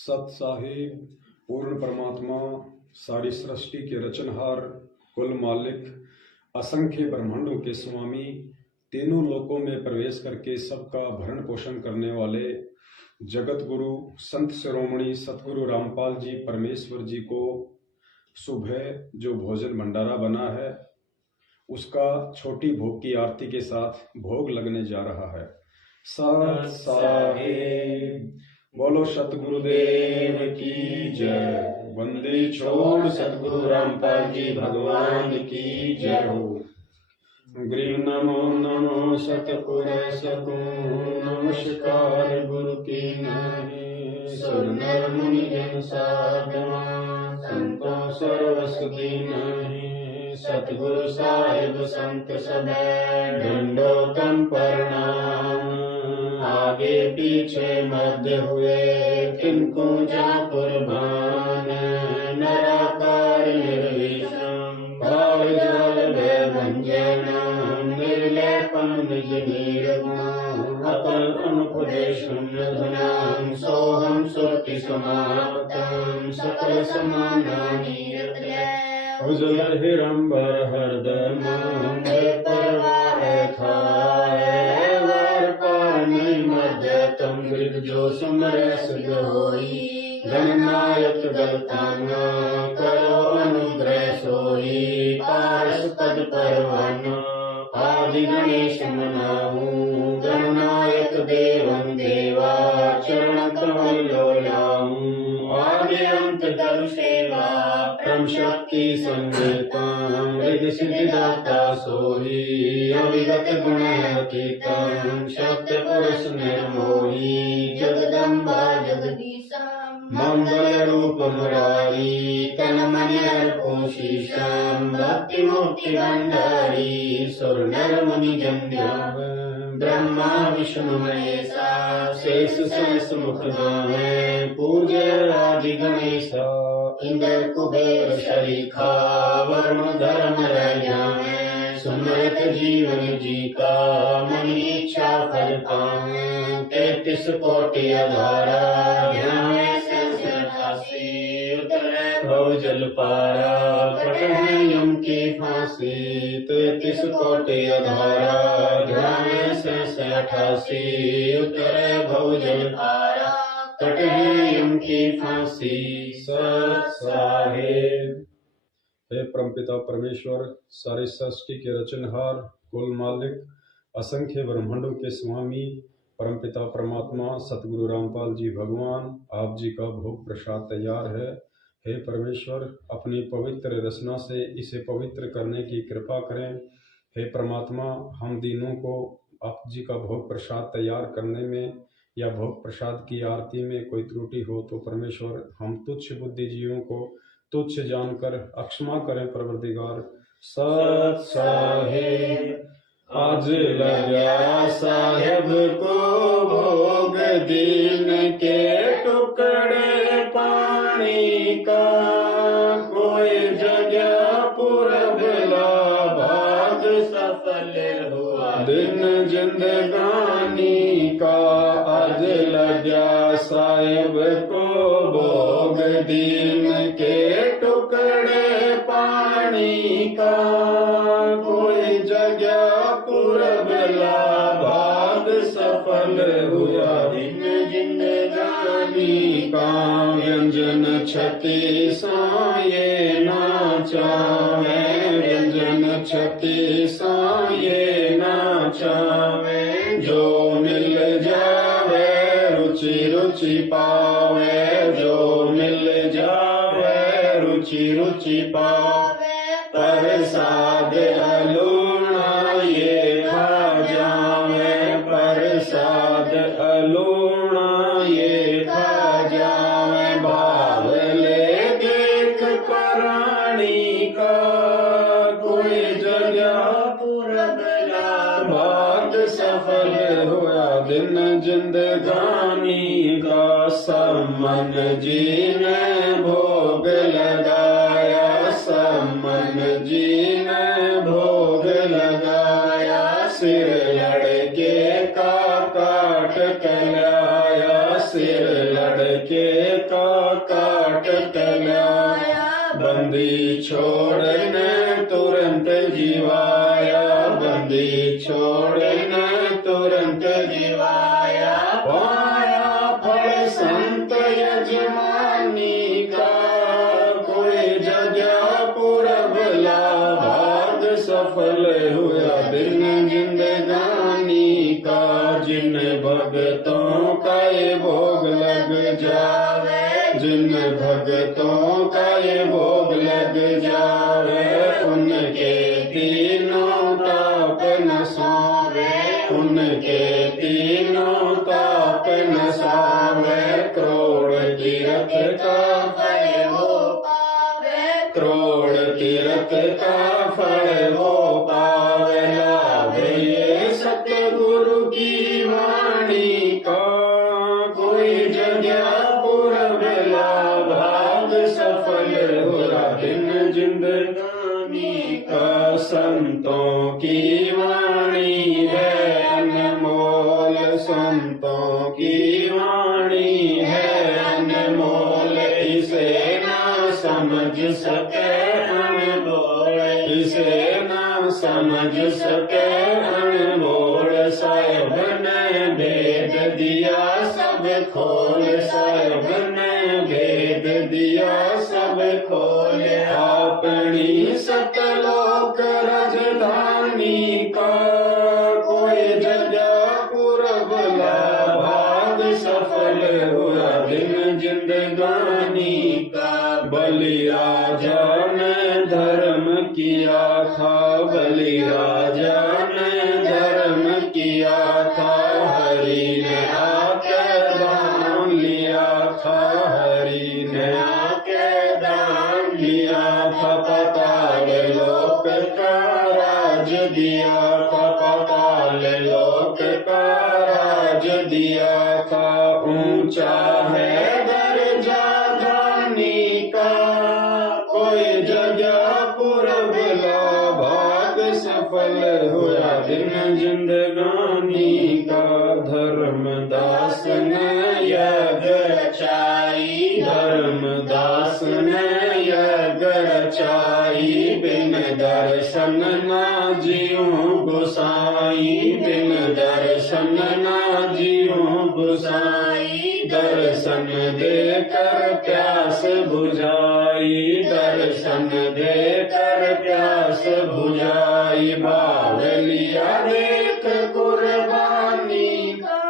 सत साहिब, पूर्ण परमात्मा, सारी सृष्टि के रचनहार, कुल मालिक, असंख्य ब्रह्मांडों के स्वामी, तीनों लोकों में प्रवेश करके सबका भरण पोषण करने वाले जगत गुरु संत शिरोमणि सतगुरु रामपाल जी परमेश्वर जी को सुबह जो भोजन भंडारा बना है उसका छोटी भोग की आरती के साथ भोग लगने जा रहा है। सत साहिब, बोलो सतगुरुदेव की जय। वंदे छोड़ सतगुरु रामपाल जी भगवान की जय हो। ग्रीव नमो नमो सतपुर सकूं, नमस्कार गुरु की नहीं। सुर नर मुनि जन साधना, संतों सर्वस की नहीं। सतगुरु साहिब संत सबै, दंडोतम प्रणाम। आगे पीछे मध्य हुए, किनको जा कुर्बान। निराकार निर्विषम, काल जल भंजनम। निर्लेपम निज निर्गुणम, अकल अनुपदेशम धुनाम। सोहम सुरति समाप्तम, सकल समानानि उज्ज्वल हिरंबर हरदम। परवाह थाए वार पार नहीं मध्यतम। गृह जो सुमर सिद्ध होई, गणनायक गलताना। करो अनुग्रह सोई, पारस पद परवाना। आदि गणेश मनाऊं, गणनायक देवं देवा। चरण कमल लोलाऊं, आदि अंत करु सेवा। परम शक्ति संगीतम, रिद्धि सिद्धि दाता सोई। अविगत गुण अतीतम, सत्य पुरुष निर्मोही। जगदम्बा जगदीशम, मंगल रूप मुरारी। तन मन अर्पण शीशम, भक्ति मुक्ति भंडारी। सुर नर मुनि जन ध्यान, ब्रह्मा विष्णु महेशा। शेष सहस मुख गावे, पूज्य आदि गणेशा। इंद्र कुबेर शरीखा, वरुण धर्म राजाए। सुमरत जीवन जी का, मन इच्छा फल पावे। 33 कोटि अधारा, ध्यान संसासी। उतरे भव जल पारा, कटे यम की फांसी। 33 कोटि अधारा, ध्यान से 88। उतरे भव जल पारा, कटे यम की फांसी। सत साहिब। हे परमपिता परमेश्वर, सारी सृष्टि के रचनहार, कुल मालिक, असंख्य ब्रह्मांडों के स्वामी, परमपिता परमात्मा सतगुरु रामपाल जी भगवान, आप जी का भोग प्रसाद तैयार है। हे परमेश्वर, अपनी पवित्र रचना से इसे पवित्र करने की कृपा करें। हे परमात्मा, हम दीनों को आप जी का भोग प्रसाद तैयार करने में या भोग प्रसाद की आरती में कोई त्रुटि हो तो परमेश्वर हम तुच्छ बुद्धिजीवियों को तुच्छ जानकर अक्षमा करें परवरदिगार। सत साहिब। आज लगा साहेब को भोग, दीन के टुकड़े पानी का। कोई जगह पुरबला, भाग सफल हुआ दिन जिंदगानी का। आज लगा साहेब को भोग, दीन के टुकड़े पानी का। कोई जगह पुरबला, भाग सफल हुआ दिन जिंदगानी का। व्यंजन छति साये नाचावे, व्यंजन छति साये नाचावे। जो मिल जावे रुचि रुचि पावे। जो मिल जावे रुचि रुचि पावे। प्रसाद अलूणा ये खा जावे। प्रसाद अलूणा ये खा जावे। भाव ले देख प्राणी का। कोई जगह पुरबला, भाग सफल हुआ दिन जिंदगानी का। सम्मन जी ने भोग लगाया, सम्मन जी ने भोग लगाया। सिर लड़के का काट के लाया, सिर लड़के का काट टलाया, बंदी छोड़ने तुरंत जीवाया, बंदी छोड़ने तुरंत जीवाया। पाया फल संत यजमानी का, कोई जगह पूरब लाभाग, सफल हुआ दिन जिंदगानी का। जिन भगतों का ये भोग लग जावे, जिन भगतों का ये भोग लग जावे, उनके तीनों ताप न सोवे, उनके तीनों ताप न सोवे। करोड़ तीर्थ का फल वो पावे, करोड़ तीर्थ का फल वो पावे। लाभ ये सतगुरु की वाणी का, कोई जगह पूरब लाभाग, सफल हुआ दिन जिंदगानी का। संतों की वाणी है अनमोल, संतों की वाणी है अनमोल, इसे ना समझ सके अनमोल, इसे ना समझ सके अनमोल। साहिब ने भेद दिया सब खोल, साहिब ने भेद दिया सब खोल। अपनी सतलोक राजधानी का, कोई जगह पूरब लाभाग, सफल हुआ दिन जिंदगानी का। बलि राजा ने धर्म किया था, बलि राजा ने धर्म किया था, हरि ने आके दान लिया था, हरि ने आके दान लिया था। पाताल लोक का राज दिया था, पाताल लोक का राज दिया था। ऊंचा है दर्जा दानी का, कोई जगह पूरब लाभाग, सफल हुआ दिन जिंदगानी का। धर्मदास ने यज्ञ रचाई, धर्मदास ने यज्ञ रचाई, बिन दर्शन ना जीऊं गोसाई, बिन दर्शन ना जीऊं गोसाई। दर्शन देकर प्यास बुझाई, दर्शन देकर प्यास बुझाई। भाव लिया देख कुर्बानी का,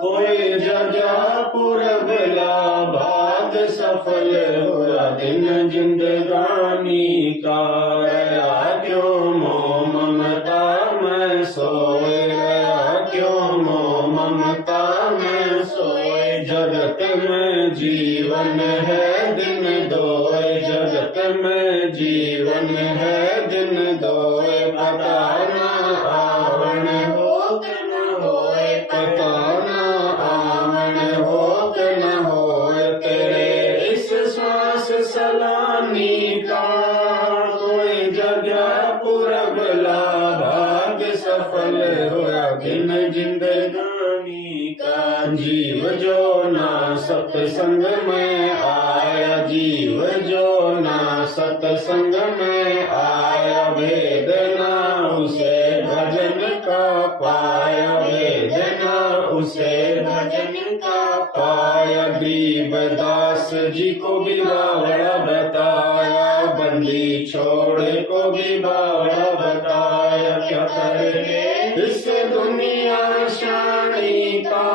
कोई जगह पूरब लाभाग, सफल हुआ दिन जिंदगानी का। रहा क्यों मोह ममता में सोए, रहा क्यों मोह ममता में सोए। जगत में जीवन है दिन दोए, जगत में जीवन है दिन दोए। पता न आवण हो कि न होए, पता न आवण हो कि न होए। तेरे इस श्वास सलानी का, कोई जगह पूरब लाभाग, सफल हुआ दिन जिंदगानी का। जीव जो ना सत्संग में आया, जीव जो ना सत्संग में आया, भेद ना उसे भजन का पाया, भेद ना उसे भजन का पाया। गरीबदास जी को भी बावड़ा बताया, बंदी छोड़ को भी बावड़ा बताया। क्या करेंगे इस दुनिया शानी का,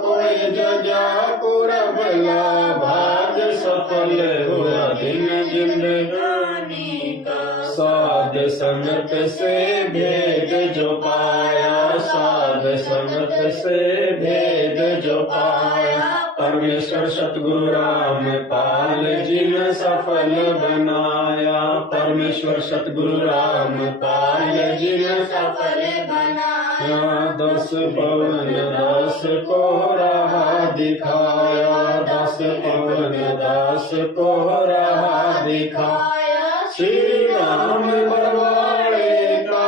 कोई जगह पूरब लाभाग, सफल हुआ दिन जिंदगानी का। साध संगत से भेद जो पाया, साध संगत से भेद जो पाया। परमेश्वर सतगुरु राम पाल जी ने सफल बनाया, परमेश्वर सतगुरु राम पाल जी ने सफल बनाया। 10 पवन 10 को राह दिखाया, 10 पवन 10 को राह दिखाया। श्री राम बरवाड़े का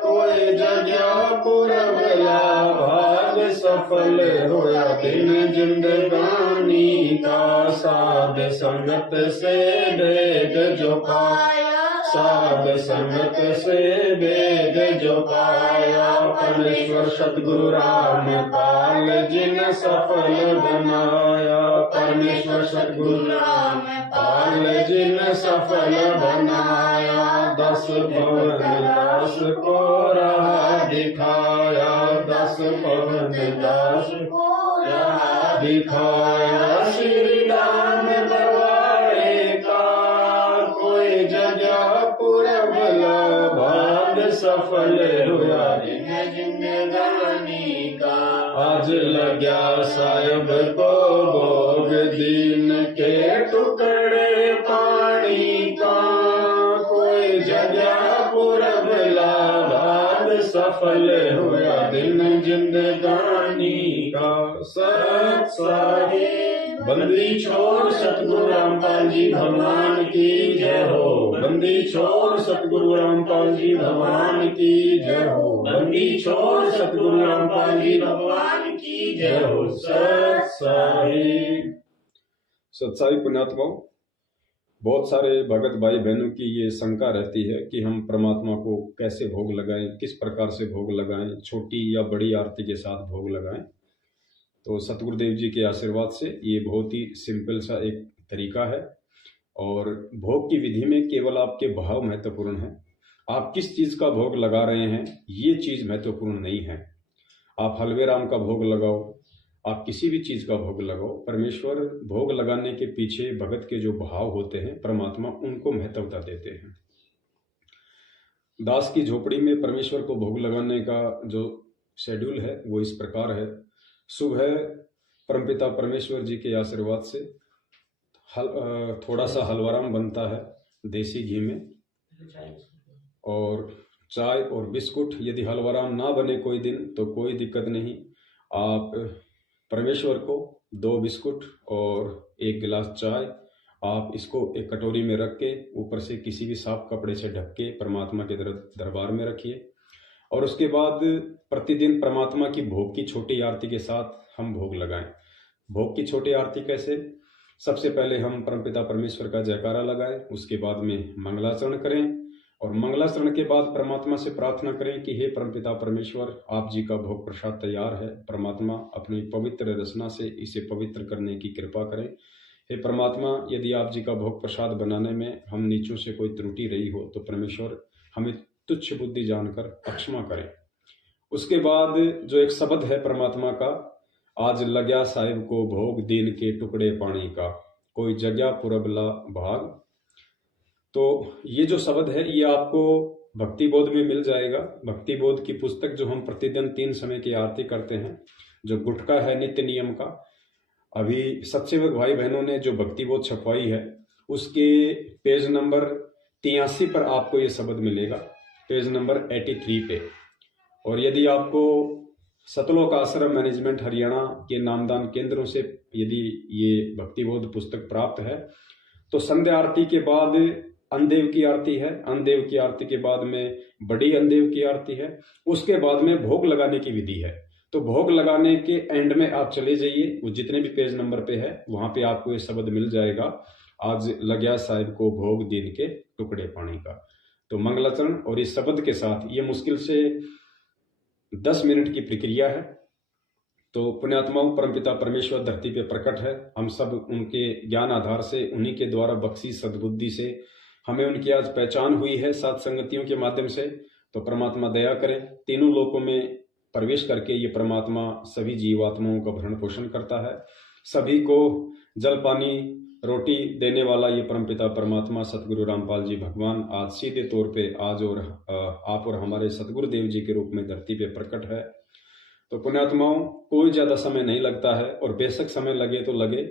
कोई जगह पूरब लाभाग, सफल हुआ दिन जिंदगानी। गानी का, साध संगत से भेद जो पाया, साध संगत से भेद जो पाया। परमेश्वर सतगुरु रामपाल जिन सफल बनाया, परमेश्वर सतगुरु रामपाल जिन सफल बनाया। 10 पवन दास को राह दिखाया, 10 पवन दास को राह दिखाया। श्री राम बरवाड़े का कोई जगह पुरबला, भाग सफल हुआ जिंदगानी का। आज लग्या साहिब को भोग दीन के टुकड़े पानी का, कोई जगह पुरबला, भाग सफल हुआ दिन जिंदगानी का। सत साहिब बंदी छोड़ सतगुरु रामपाल जी भगवान की जय हो, बंदी छोड़ सतगुरु रामपाल जी भगवान की जय हो, बंदी छोड़ सतगुरु रामपाल जी भगवान की जय हो। सत साहिब। सत्साई पुण्यात्माओं, बहुत सारे भगत भाई बहनों की ये शंका रहती है कि हम परमात्मा को कैसे भोग लगाएं, किस प्रकार से भोग लगाएं, छोटी या बड़ी आरती के साथ भोग लगाएं। तो सतगुरुदेव जी के आशीर्वाद से ये बहुत ही सिंपल सा एक तरीका है और भोग की विधि में केवल आपके भाव महत्वपूर्ण है। आप किस चीज़ का भोग लगा रहे हैं ये चीज़ महत्वपूर्ण नहीं है। आप हलवे राम का भोग लगाओ, आप किसी भी चीज़ का भोग लगाओ, परमेश्वर भोग लगाने के पीछे भगत के जो भाव होते हैं, परमात्मा उनको महत्वता देते हैं। दास की झोपड़ी में परमेश्वर को भोग लगाने का जो शेड्यूल है वो इस प्रकार है। सुबह परमपिता परमेश्वर जी के आशीर्वाद से थोड़ा सा हलवाराम बनता है देसी घी में, और चाय और बिस्कुट। यदि हलवाराम ना बने कोई दिन तो कोई दिक्कत नहीं, आप परमेश्वर को 2 बिस्कुट और 1 गिलास चाय, आप इसको एक कटोरी में रख के ऊपर से किसी भी साफ कपड़े से ढक के परमात्मा के दरबार में रखिए। और उसके बाद प्रतिदिन परमात्मा की भोग की छोटी आरती के साथ हम भोग लगाएं। भोग की छोटी आरती कैसे? सबसे पहले हम परमपिता परमेश्वर का जयकारा लगाएं, उसके बाद में मंगलाचरण करें और मंगलाचरण के बाद परमात्मा से प्रार्थना करें कि हे परमपिता परमेश्वर, आप जी का भोग प्रसाद तैयार है, परमात्मा अपनी पवित्र रचना से इसे पवित्र करने की कृपा करें। हे परमात्मा, यदि आप जी का भोग प्रसाद बनाने में हम नीचों से कोई त्रुटि रही हो तो परमेश्वर हमें तुच्छ बुद्धि जानकर क्षमा करें। उसके बाद जो एक शब्द है परमात्मा का, आज लग्या साहिब को भोग दीन के टुकड़े पानी का, कोई जगह पुरबला भाग। तो ये जो शब्द है ये आपको भक्ति बोध में मिल जाएगा। भक्ति बोध की पुस्तक जो हम प्रतिदिन 3 समय की आरती करते हैं, जो गुटका है नित्य नियम का, अभी सत्सेवक भाई बहनों ने जो भक्ति बोध छपवाई है उसके पेज नंबर 83 पर आपको ये शब्द मिलेगा, पेज नंबर 83 पे। और यदि आपको सतलोक आश्रम मैनेजमेंट हरियाणा के नामदान केंद्रों से यदि ये भक्तिबोध पुस्तक प्राप्त है तो संध्या आरती के बाद अनदेव की आरती है, अनदेव की आरती के बाद में बड़ी अनदेव की आरती है, उसके बाद में भोग लगाने की विधि है। तो भोग लगाने के एंड में आप चले जाइए, वो जितने भी पेज नंबर पे है वहां पे आपको ये शब्द मिल जाएगा, आज लग्या साहिब को भोग दीन के टुकड़े पानी का। तो मंगलाचरण और इस शब्द के साथ ये मुश्किल से 10 मिनट की प्रक्रिया है। तो पुण्यात्माओं, परमपिता परमेश्वर धरती पे प्रकट है, हम सब उनके ज्ञान आधार से, उन्हीं के द्वारा बख्शी सद्बुद्धि से हमें उनकी आज पहचान हुई है सात संगतियों के माध्यम से। तो परमात्मा दया करें, तीनों लोकों में प्रवेश करके ये परमात्मा सभी जीवात्माओं का भरण पोषण करता है, सभी को जल पानी रोटी देने वाला ये परमपिता परमात्मा सतगुरु रामपाल जी भगवान आज सीधे तौर पे आज और आप और हमारे सतगुरु देव जी के रूप में धरती पे प्रकट है। तो पुण्यात्माओं, कोई ज्यादा समय नहीं लगता है, और बेशक समय लगे तो लगे,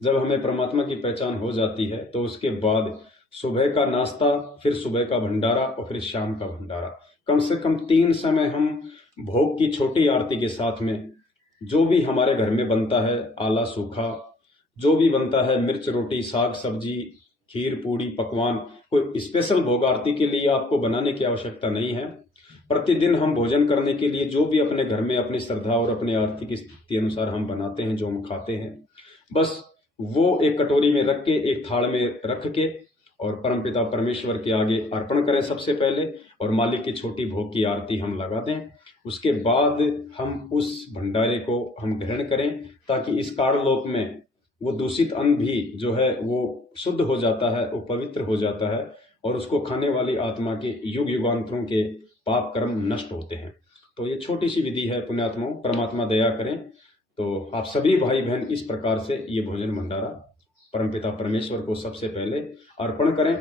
जब हमें परमात्मा की पहचान हो जाती है तो उसके बाद सुबह का नाश्ता, फिर सुबह का भंडारा और फिर शाम का भंडारा, कम से कम 3 समय हम भोग की छोटी आरती के साथ में जो भी हमारे घर में बनता है, आला सूखा जो भी बनता है, मिर्च रोटी साग सब्जी खीर पूड़ी पकवान, कोई स्पेशल भोग आरती के लिए आपको बनाने की आवश्यकता नहीं है। प्रतिदिन हम भोजन करने के लिए जो भी अपने घर में अपनी श्रद्धा और अपनी आरती की स्थिति अनुसार हम बनाते हैं, जो हम खाते हैं, बस वो एक कटोरी में रख के, एक थाल में रख के और परमपिता परमेश्वर के आगे अर्पण करें सबसे पहले, और मालिक की छोटी भोग की आरती हम लगा दें। उसके बाद हम उस भंडारे को हम ग्रहण करें, ताकि इस काललोक में वो दूषित अन्न भी जो है वो शुद्ध हो जाता है, वो पवित्र हो जाता है, और उसको खाने वाली आत्मा के युग युगांतरों के पाप कर्म नष्ट होते हैं। तो ये छोटी सी विधि है पुण्यात्माओं, परमात्मा दया करें। तो आप सभी भाई बहन इस प्रकार से ये भोजन भंडारा परमपिता परमेश्वर को सबसे पहले अर्पण करें।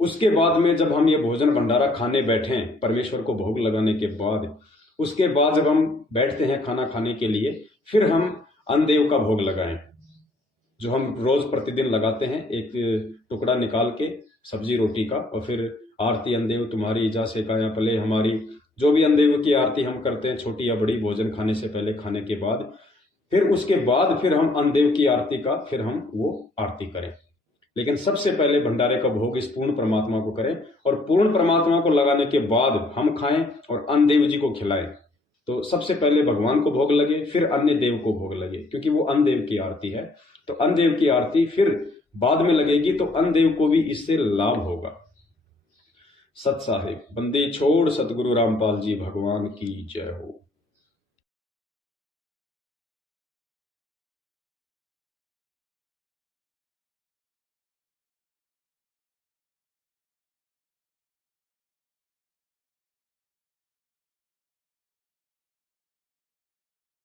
उसके बाद में जब हम ये भोजन भंडारा खाने बैठें, परमेश्वर को भोग लगाने के बाद, उसके बाद जब हम बैठते हैं खाना खाने के लिए, फिर हम अन्नदेव का भोग लगाएं, जो हम रोज प्रतिदिन लगाते हैं, एक टुकड़ा निकाल के सब्जी रोटी का, और फिर आरती अन्नदेव तुम्हारी इजा से काया पले हमारी, जो भी अन्नदेव की आरती हम करते हैं, छोटी या बड़ी, भोजन खाने से पहले, खाने के बाद, फिर उसके बाद फिर हम अन्नदेव की आरती का फिर हम वो आरती करें। लेकिन सबसे पहले भंडारे का भोग इस पूर्ण परमात्मा को करें, और पूर्ण परमात्मा को लगाने के बाद हम खाएं और अन्नदेव जी को खिलाएं। तो सबसे पहले भगवान को भोग लगे, फिर अन्य देव को भोग लगे, क्योंकि वो अन्नदेव की आरती है। तो अन्नदेव की आरती फिर बाद में लगेगी, तो अन्नदेव को भी इससे लाभ होगा। सत साहिब, बंदे छोड़ सतगुरु रामपाल जी भगवान की जय हो।